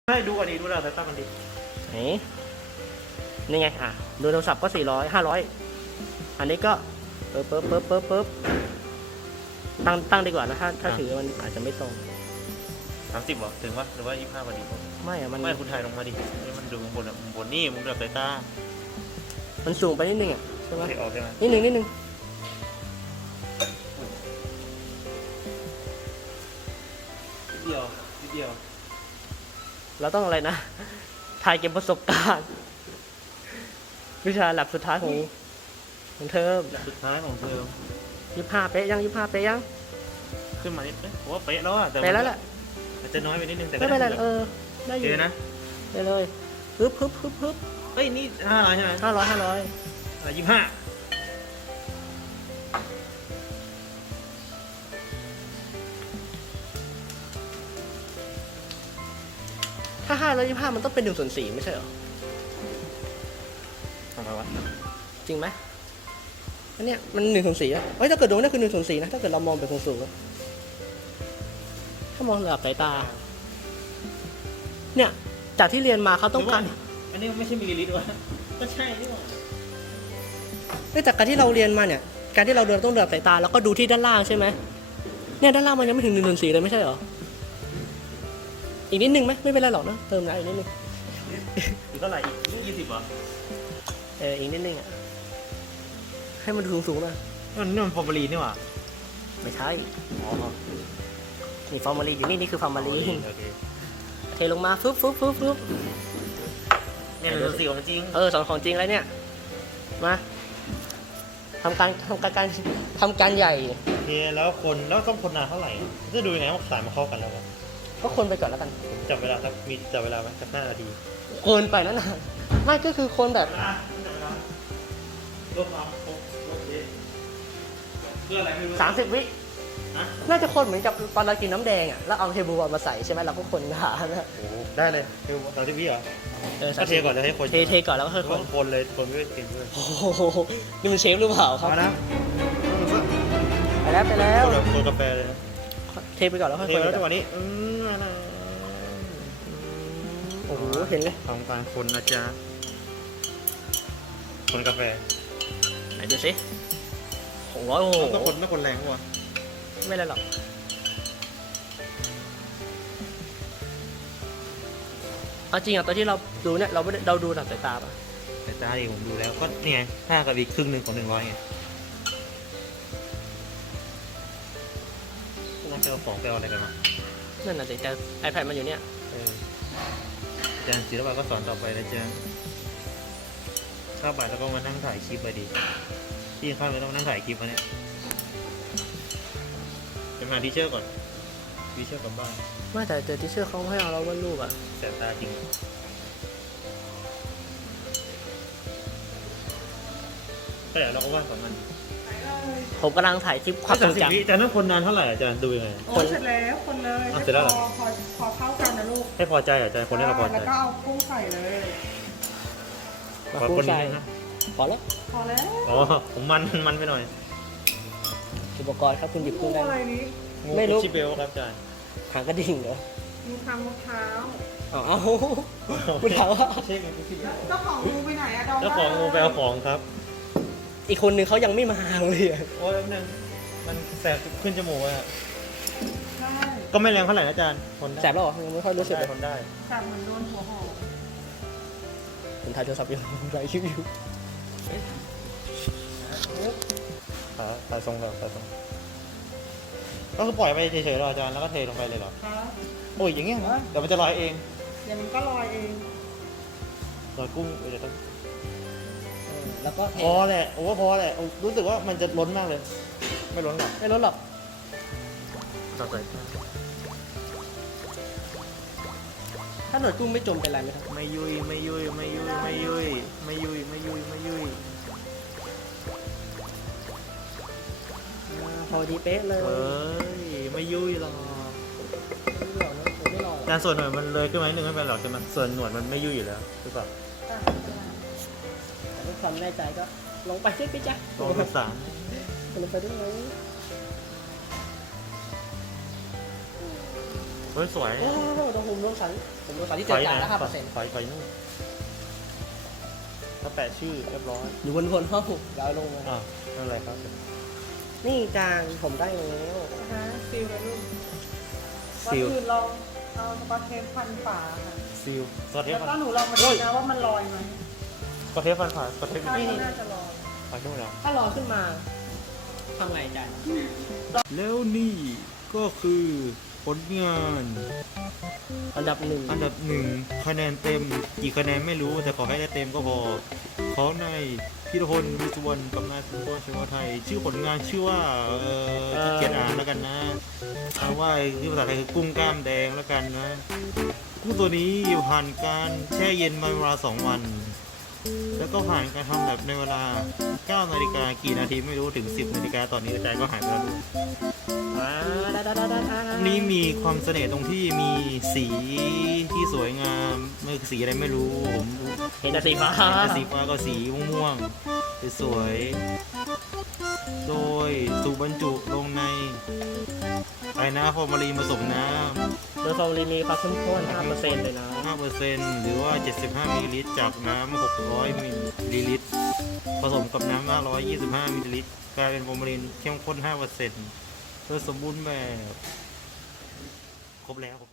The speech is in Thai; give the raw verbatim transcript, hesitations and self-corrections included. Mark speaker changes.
Speaker 1: ให้ดูก่อนดิดูเราสายตามันดิ
Speaker 2: ไหนนี่ไงอ่ะดูโทรศัพท์ก็สี่ร้อยห้าร้อยอันนี้ก็เออปึ๊บปึ๊บปึ๊บปึ๊บตั้งตั้งดีกว่านะถ้าถ้าถือมันอาจจะไม่ตรง
Speaker 1: สามสิบเหรอถึงวะหรือว่ายี่สิบห้าพอดี
Speaker 2: ไม่อะมัน
Speaker 1: ไม่คุณถ่ายลงมาดิให้มันดูข้างบนอ่ะมุมบนนี่มุมแบบสายตา
Speaker 2: มันสูงไปนิดนึงอ่ะใช่ไหม
Speaker 1: เทออกใช่ไหม
Speaker 2: นิดนึงนิดนึง
Speaker 1: นิดเดียวนิดเดียว
Speaker 2: เราต้องอะไรนะถ่ายเก็บประสบการณ์วิชาแลบสุดท้ายของของเทอม
Speaker 1: สุดท้ายของเธอ
Speaker 2: ยี่ห้าเป๊ะยังยี่ห้าเป๊ะยัง
Speaker 1: ขึ้นมานิดเอ๊ะผมว่าเป๊ะแล้วอ่ะแต่
Speaker 2: เป๊ะแล้วแหละ
Speaker 1: อาจจะน้อยไปนิดนึงแต่
Speaker 2: ไม่เป็นไรเออได้อ
Speaker 1: เจ
Speaker 2: ยู่
Speaker 1: นะ
Speaker 2: ได้เลยฮึบฮึบฮึบฮึบ
Speaker 1: เอ้ยนี่ห้าร้อยใช่ไหม
Speaker 2: ห้าร้อยห้าร้อย
Speaker 1: อ่ะยี่สิบห้า
Speaker 2: ถ้าห้าร้อยยี่ห้ามันต้องเป็นหนึ่งส่วนสี่ไม่ใช่เหรอ
Speaker 1: ทำไมวะ
Speaker 2: จริงไหมอันเนี้ยมันหนึ่งส่วนสี่อะเอ้ยถ้าเกิดดูนี่คือหนึ่งส่วนสี่นะถ้าเกิดเรามองแบบสูงๆอะถ้ามองระดับสายตา เนี่ยจากที่เรียนมาเขาต้องการ
Speaker 1: อันนี้ไม่ใช่มิลลิลิตรวะก็ใช่นี่หว่า
Speaker 2: เนื่องจากการที่เราเรียนมาเนี่ย การที่เราเดินต้องระดับสายตาแล้วก็ดูที่ด้านล่างใช่ไหมเนี่ยด้านล่างมันยังไม่ถึงหนึ่งส่วนสี่เลยไม่ใช่เหรออีกนิดนึงไหมไม่เป็นไรหรอกนะเติมนะอีกนิดนึง
Speaker 1: หรือเท่าไหร่อีกยี่สิบเหรอ
Speaker 2: เอออีกนิดนึงอ่ะให้มันดูสูงๆนะ
Speaker 1: มันนี่มันฟอร์มาลีนนี่หว่า
Speaker 2: ไม่ใช่
Speaker 1: อ๋อ
Speaker 2: นี่ฟอร์มาลีนอยู่นี่นี่คือฟอร์มาลีน
Speaker 1: โอเค
Speaker 2: เทลงมาฟึบฟึบฟึบฟึบ
Speaker 1: เนี่ยดูสีของจริง
Speaker 2: เออสอนของจริงแล้วเนี่ยมาทำการทำการการทำการใหญ่
Speaker 1: โอเคแล้วคนแล้วต้องคนนานเท่าไหร่จะดูยังไงว่าสายมาเข้ากันแล้ววะ
Speaker 2: ก็คนไปก่อนแล้วกัน
Speaker 1: ผมจับเวลาสักมีจับเวลาไหมสักห้านาที
Speaker 2: เกินไปนั่นนะไม่ก็คือคนแบบ
Speaker 1: รวบความครบรวบเยเพื่ออะไรไม่รู้
Speaker 2: สามสิบวิ
Speaker 1: ฮะ
Speaker 2: น่าจะคนเหมือนกับตอนเรากินน้ำแดงอ่ะแล้วเอาเทบูบอลมาใส่ใช่ไหมเราก็คนหานะ
Speaker 1: โอ้ได้เลยคือสามสิบวิเหรอ
Speaker 2: เออ
Speaker 1: ก็เทก่อนแล้วให้คน
Speaker 2: เทเทก่อนแล้วก็ค่อย
Speaker 1: ค
Speaker 2: คน
Speaker 1: นคนเลยคนไม่กินด้วย
Speaker 2: โอ้โหนี่มันเชฟหรือเปล่าครับ
Speaker 1: เอานะ
Speaker 2: ไปแล้วไปแล้ว
Speaker 1: คนแบบคนกาแฟเลยนะ
Speaker 2: เทไปก่อนแล้วค่อย
Speaker 1: เท
Speaker 2: คน
Speaker 1: แล้วจังหวะนี้อืม
Speaker 2: โอ้โหเห็นเลย
Speaker 1: ทำการคนนะจ๊ะคนกาแฟ
Speaker 2: ไหนดูสิหกร้อยโอ้โห
Speaker 1: ต้องคนต้องคนแรงกว่า
Speaker 2: ไม่เลยหรอกเอาจริงอ่ะตอนที่เราดูเนี่ยเราไม่ได้เราดูหลับสายตาป่ะ
Speaker 1: แต่จ้าดิผมดูแล้วก็เนี่ยห้ากับอีกครึ่งหนึ่งของหนึ่งร้อยไงต้องไปเอาของไปเอาอะไรกันมา
Speaker 2: นั่นน่ะสิแต่ iPad มันอยู่เนี่ย
Speaker 1: เอออาจารย์ศิลปะก็สอนต่อไปนะจ๊ะเข้าไปแล้วก็มานั่งถ่ายคลิปไปดีที่เข้าไปต้องนั่งถ่ายคลิปมาเนี่ยจะมาทีเชอร์ก่อนทีเชอร์กลับบ้าน
Speaker 2: ไม่แต่เจอที่เชื่อเขาให้เอาเราวาดรูปอ่ะ
Speaker 1: แสบตาจริงก็เดี๋ยวเราก็วาดของมัน
Speaker 2: ผมกำลังถ่ายคลิปความทรง
Speaker 1: สิบวิ
Speaker 2: จำ
Speaker 1: อาจารย์ต้องคนนานเท่าไหร่อาจารย์ดูยังไง
Speaker 3: โอ้เสร็จแล้วคนเลย
Speaker 1: อ่ะเสร็จแล้วเหรอ
Speaker 3: พอพอพอเข้ากันนะลูก
Speaker 1: ให้พอใจเหรออาจารย์คนที่เราพอใจ
Speaker 3: แล้วก็เอากุ้งใส่เลย
Speaker 2: มา
Speaker 1: ขอ
Speaker 2: คู่
Speaker 1: คน
Speaker 2: ใจ
Speaker 1: นี้นะ
Speaker 2: พอแล้ว
Speaker 3: พอแล้ว
Speaker 1: อ๋อผมมันมันไปหน่อย
Speaker 2: อุปกรณ์ครับคุณหยิบ
Speaker 3: กุ้
Speaker 2: ขึ้น
Speaker 3: ง
Speaker 2: ได้
Speaker 3: อะไรนี้
Speaker 2: ไม่รู้
Speaker 1: ชิเบลครับอาจารย์
Speaker 2: หางกระดิ่งเหรอ
Speaker 3: มีทำมะพร้าว
Speaker 2: อ๋อเอาคุณถามว่า
Speaker 1: ใช่ไหมชิเบล
Speaker 3: เจ้าของงูไปไหนอะดอง
Speaker 1: เจ้าของงูไปเอาของครับ
Speaker 2: อีกคนนึงเขายังไม่มาเลยอะ
Speaker 1: โอ้ยแป๊บนึงมันแสบขึ้นจมูกอะ
Speaker 3: ใช่
Speaker 1: ก็ไม่แรงเท่าไหร่นะอาจารย์ทนได้
Speaker 2: แสบแล้วเหรอยังไม่ค่อยรู้สึกเลย
Speaker 1: ทนได้
Speaker 3: แต่เหมือนโดนหัวหอม
Speaker 2: ผมถ่ายโทรศัพท์อยู่ถ่ายคลิปอยู่
Speaker 1: ขาขาทรงแบบขาทรงก็คือปล่อยไปเฉยๆเหรออาจารย์แล้วก็เทลงไปเลยเหรอ
Speaker 3: ครับ
Speaker 1: โอ้ยอย่างเงี้ยเหรอเดี๋ยวมันจะลอยเอง
Speaker 3: เดี๋ยวมันก็ลอยเอง
Speaker 1: ลอยกุ้งเดี๋ยวต้อง
Speaker 2: เออแล้วก็เท
Speaker 1: พอแหละโอ้ว่าพอแหละรู้สึกว่ามันจะล้นมากเลย ไม่ล้นหรอก
Speaker 2: ไม่ลดหรอก
Speaker 1: ต่อไป
Speaker 2: ถ้าหนวดกุ้งไม่จมเป็นไรไหมครับ
Speaker 1: ไม่ยุยไม่ยุยไม่ยุยไม่ยุยไม่ยุยไม่ยุยไม่ยุย
Speaker 2: อ่าพอดีเป๊ะเลย
Speaker 1: เฮ้ยไม่ยุยหรอก
Speaker 2: ไม่หรอกนะผมไม่หรอก
Speaker 1: แต่ส่วนหนวดมันเลยขึ้นมานิดนึงไม่เป็นหรอกใช่ไหมส่วนหนวดมันไม่ยุ่ยอยู่แล้วหรือเปล่า
Speaker 3: อ่ะ
Speaker 2: แต่เพื่อความแน่ใจก็ลงไปสิพี่จ๊ะ
Speaker 1: ลองศึกษา
Speaker 2: ลงไปด้วยไหม
Speaker 1: เฮ้ยสวย
Speaker 2: โอ้โหโดนผมโดนสันผมโดนสันที่เจ็ดจ่ายแล้วห้าเปอร์เซ็นต์
Speaker 1: ถอยถอยนู่นถ้าแปะชื่อเรียบร้อย
Speaker 2: อยู่บนบนห้องย้ายลงมา
Speaker 1: อ่านั่นอะไรครับ
Speaker 2: นี่จานผมได้แล้ว
Speaker 3: นะคะซิลเลยลูกวัน
Speaker 1: ซิล
Speaker 3: อื่นลองเอาสกอตเทปพันฝาค่ะ
Speaker 1: ซิลสกอตเทป
Speaker 3: แล้ว
Speaker 1: ฟั
Speaker 3: ก็
Speaker 1: น
Speaker 3: หนูลองมาดูนะว่ามันลอยไหม
Speaker 1: สกอตเทปฟันผ่าสกอตเทป
Speaker 3: ถ้า
Speaker 1: นี่
Speaker 3: มันน่าจะลอย
Speaker 1: ไปนู่นแล้ว
Speaker 2: ถ้ารอขึ้นมาทำไงจาน
Speaker 1: แล้วนี่ก็คือผลงาน
Speaker 2: อันดับหนึ่ง
Speaker 1: อันดับหนึ่งคะแนนเต็มกี่คะแนนไม่รู้แต่ขอให้ได้เต็มก็พอของนายพิรพลวิสุวรรณกับนายสุนทรชัยวไทย ชื่อผลงานชื่อว่าเออขี้เกียจอ่านแล้วกันนะเอาว่าที่ภาษาไทยคือกุ้งกล้ามแดงแล้วกันนะกุ้งตัวนี้ผ่านการแช่เย็นมาเวลาสองวัน แล้วก็ผ่านการทำแบบในเวลาเก้านาฬิกากี่นาทีไม่รู้ถึงสิบนาฬิกาตอนนี้ใจก็หายไปแล้วด้วย
Speaker 2: อ่าได้ได้ได้ได้ได้
Speaker 1: อันนี้มีความเสน่ห์ตรงที่มีสีที่สวยงามไม่สีอะไรไม่รู้ผมดู
Speaker 2: เห็นแต่สีฟ้า
Speaker 1: เห็นแต่สีฟ้าก็สีม่วงๆสวยๆโดยสูบบรรจุลงในไอ้น้ำฟอร์มาลีนผสมน้
Speaker 2: โดยฟอร์มลีมีความเข้มข้นห้าเปอร์เซ็นต์เลยนะ
Speaker 1: ำ ห้าเปอร์เซ็นต์ หรือว่า เจ็ดสิบห้ามิลลิลิตรจากน้ำ หกร้อยมิลลิลิตร ผสมกับน้ำ ห้าร้อยยี่สิบห้ามิลลิลิตร กลายเป็นฟอร์มาลีนเข้มข้น ห้าเปอร์เซ็นต์ โดยสมบูรณ์แบบ ครบแล้ว